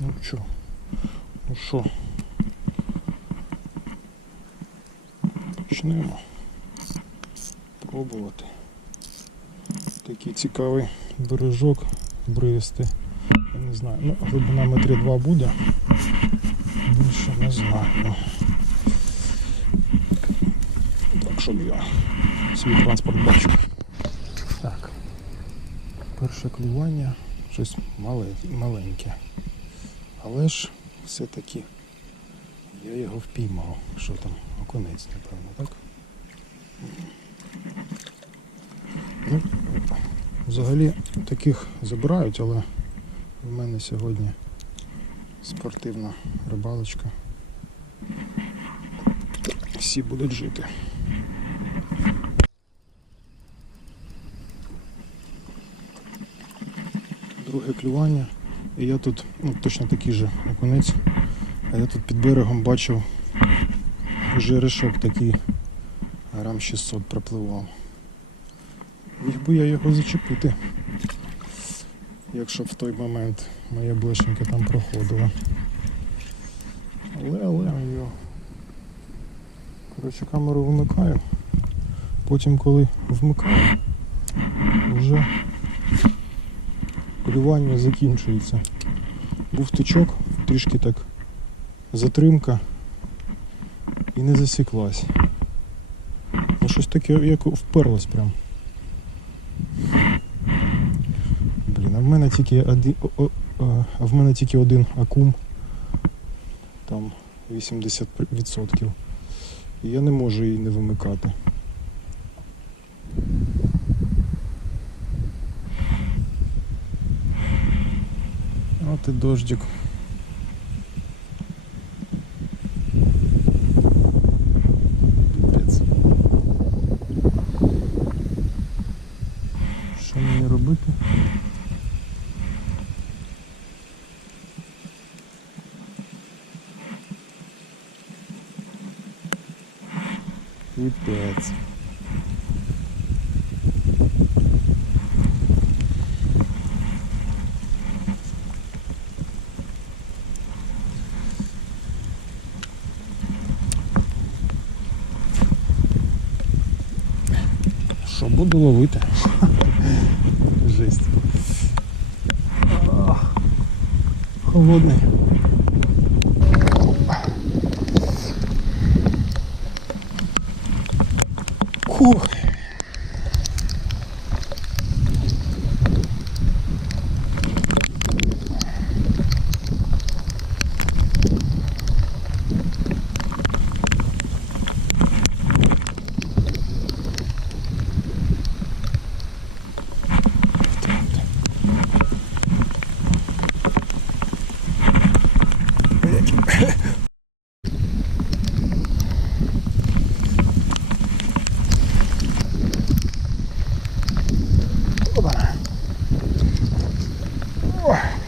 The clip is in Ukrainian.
Ну що? Ну що? Почнемо пробувати. Такий цікавий бережок бристий. Я не знаю. Ну, глибина метрі два буде. Більше не знаю. Так, щоб я свій транспорт бачив. Так. Перше клювання щось мале- маленьке. Але ж все-таки я його впіймав. Що там? Окунець, напевно, так? Ну, взагалі таких забирають, але в мене сьогодні спортивна рибалочка. Всі будуть жити. Друге клювання. І я тут, ну точно такий же окунець, а я тут під берегом бачив жерешок такий грам 600 пропливав. Міг би я його зачепити, якщо б в той момент моя блешенька там проходила. Але, але його. Коротше, камеру вимикаю. Потім, коли вмикаю, вже полювання закінчується. Був тичок, трішки так затримка і не засіклась. Ну щось таке як вперлось прям. Блін, а в мене тільки один, а в мене тільки один акум. Там 80%. І я не можу її не вимикати. От і дождик. Піпець. Що мені робити? Піпець. Що буду ловити? Жесть. Холодний. Хух. Oh.